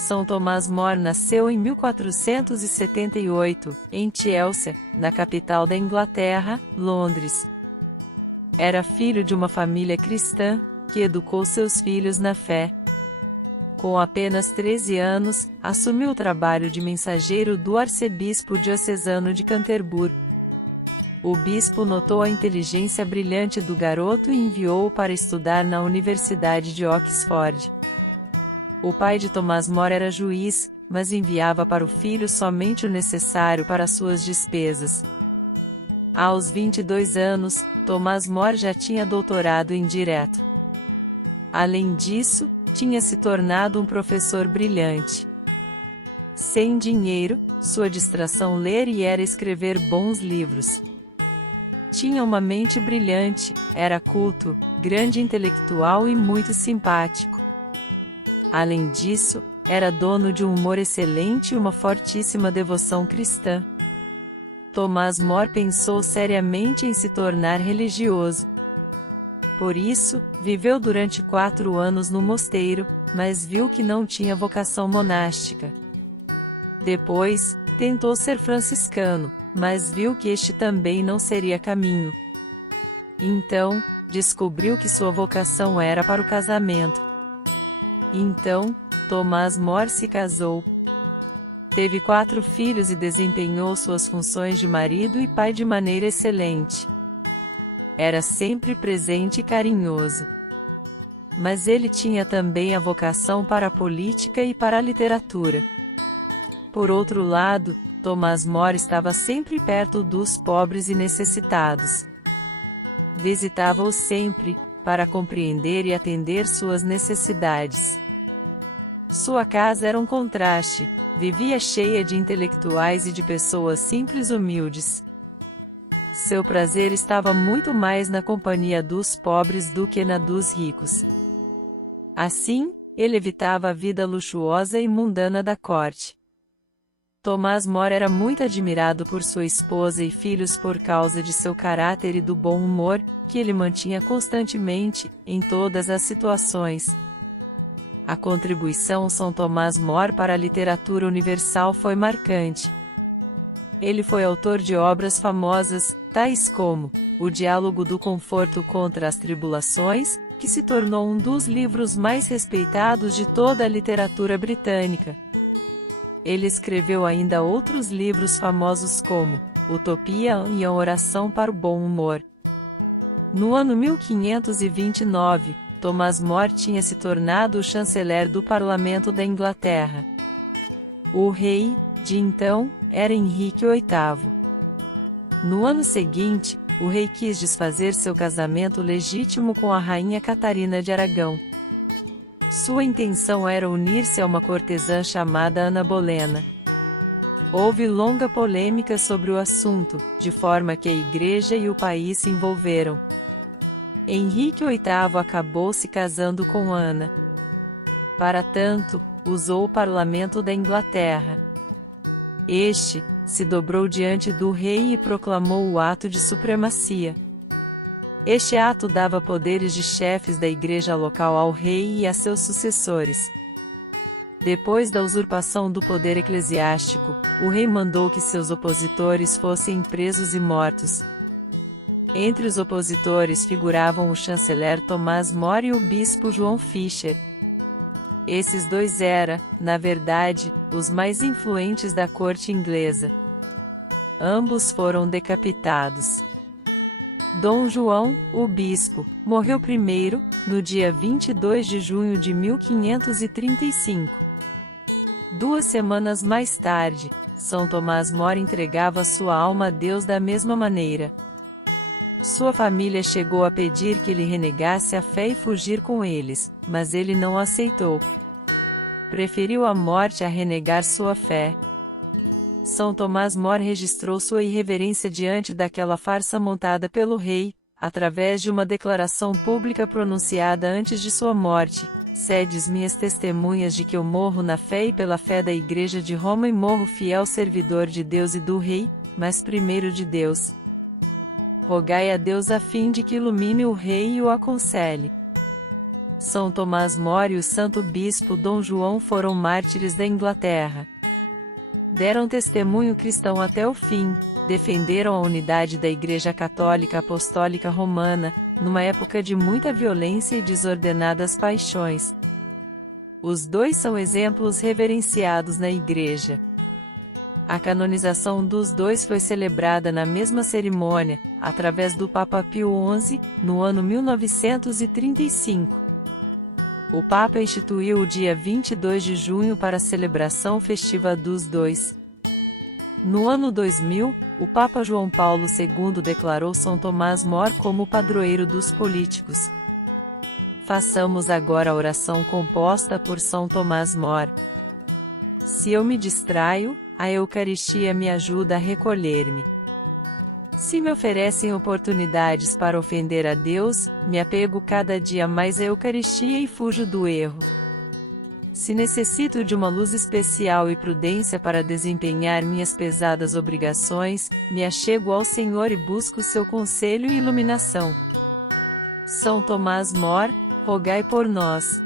São Tomás More nasceu em 1478, em Chelsea, na capital da Inglaterra, Londres. Era filho de uma família cristã, que educou seus filhos na fé. Com apenas 13 anos, assumiu o trabalho de mensageiro do arcebispo diocesano de Canterbury. O bispo notou a inteligência brilhante do garoto e enviou-o para estudar na Universidade de Oxford. O pai de Tomás More era juiz, mas enviava para o filho somente o necessário para suas despesas. Aos 22 anos, Tomás More já tinha doutorado em direito. Além disso, tinha se tornado um professor brilhante. Sem dinheiro, sua distração ler e era escrever bons livros. Tinha uma mente brilhante, era culto, grande intelectual e muito simpático. Além disso, era dono de um humor excelente e uma fortíssima devoção cristã. Tomás More pensou seriamente em se tornar religioso. Por isso, viveu durante 4 anos no mosteiro, mas viu que não tinha vocação monástica. Depois, tentou ser franciscano, mas viu que este também não seria caminho. Então, descobriu que sua vocação era para o casamento. Então, Tomás More se casou. Teve 4 filhos e desempenhou suas funções de marido e pai de maneira excelente. Era sempre presente e carinhoso. Mas ele tinha também a vocação para a política e para a literatura. Por outro lado, Tomás More estava sempre perto dos pobres e necessitados. Visitava-os sempre, para compreender e atender suas necessidades. Sua casa era um contraste, vivia cheia de intelectuais e de pessoas simples humildes. Seu prazer estava muito mais na companhia dos pobres do que na dos ricos. Assim, ele evitava a vida luxuosa e mundana da corte. Tomás More era muito admirado por sua esposa e filhos por causa de seu caráter e do bom humor, que ele mantinha constantemente, em todas as situações. A contribuição São Tomás More para a literatura universal foi marcante. Ele foi autor de obras famosas, tais como O Diálogo do Conforto contra as Tribulações, que se tornou um dos livros mais respeitados de toda a literatura britânica. Ele escreveu ainda outros livros famosos como Utopia e A Oração para o Bom Humor. No ano 1529, Tomás More tinha se tornado o chanceler do Parlamento da Inglaterra. O rei, de então, era Henrique VIII. No ano seguinte, o rei quis desfazer seu casamento legítimo com a rainha Catarina de Aragão. Sua intenção era unir-se a uma cortesã chamada Ana Bolena. Houve longa polêmica sobre o assunto, de forma que a igreja e o país se envolveram. Henrique VIII acabou se casando com Ana. Para tanto, usou o parlamento da Inglaterra. Este se dobrou diante do rei e proclamou o ato de supremacia. Este ato dava poderes de chefes da igreja local ao rei e a seus sucessores. Depois da usurpação do poder eclesiástico, o rei mandou que seus opositores fossem presos e mortos. Entre os opositores figuravam o chanceler Tomás More e o bispo João Fisher. Esses dois eram, na verdade, os mais influentes da corte inglesa. Ambos foram decapitados. Dom João, o bispo, morreu primeiro, no dia 22 de junho de 1535. 2 semanas mais tarde, São Tomás More entregava sua alma a Deus da mesma maneira. Sua família chegou a pedir que ele renegasse a fé e fugir com eles, mas ele não aceitou. Preferiu a morte a renegar sua fé. São Tomás More registrou sua irreverência diante daquela farsa montada pelo rei, através de uma declaração pública pronunciada antes de sua morte: "Sedes minhas testemunhas de que eu morro na fé e pela fé da Igreja de Roma e morro fiel servidor de Deus e do rei, mas primeiro de Deus. Rogai a Deus a fim de que ilumine o rei e o aconselhe." São Tomás More e o Santo Bispo Dom João foram mártires da Inglaterra. Deram testemunho cristão até o fim, defenderam a unidade da Igreja Católica Apostólica Romana, numa época de muita violência e desordenadas paixões. Os dois são exemplos reverenciados na Igreja. A canonização dos dois foi celebrada na mesma cerimônia, através do Papa Pio XI, no ano 1935. O Papa instituiu o dia 22 de junho para a celebração festiva dos dois. No ano 2000, o Papa João Paulo II declarou São Tomás More como padroeiro dos políticos. Façamos agora a oração composta por São Tomás More. Se eu me distraio, a Eucaristia me ajuda a recolher-me. Se me oferecem oportunidades para ofender a Deus, me apego cada dia mais à Eucaristia e fujo do erro. Se necessito de uma luz especial e prudência para desempenhar minhas pesadas obrigações, me achego ao Senhor e busco seu conselho e iluminação. São Tomás More, rogai por nós.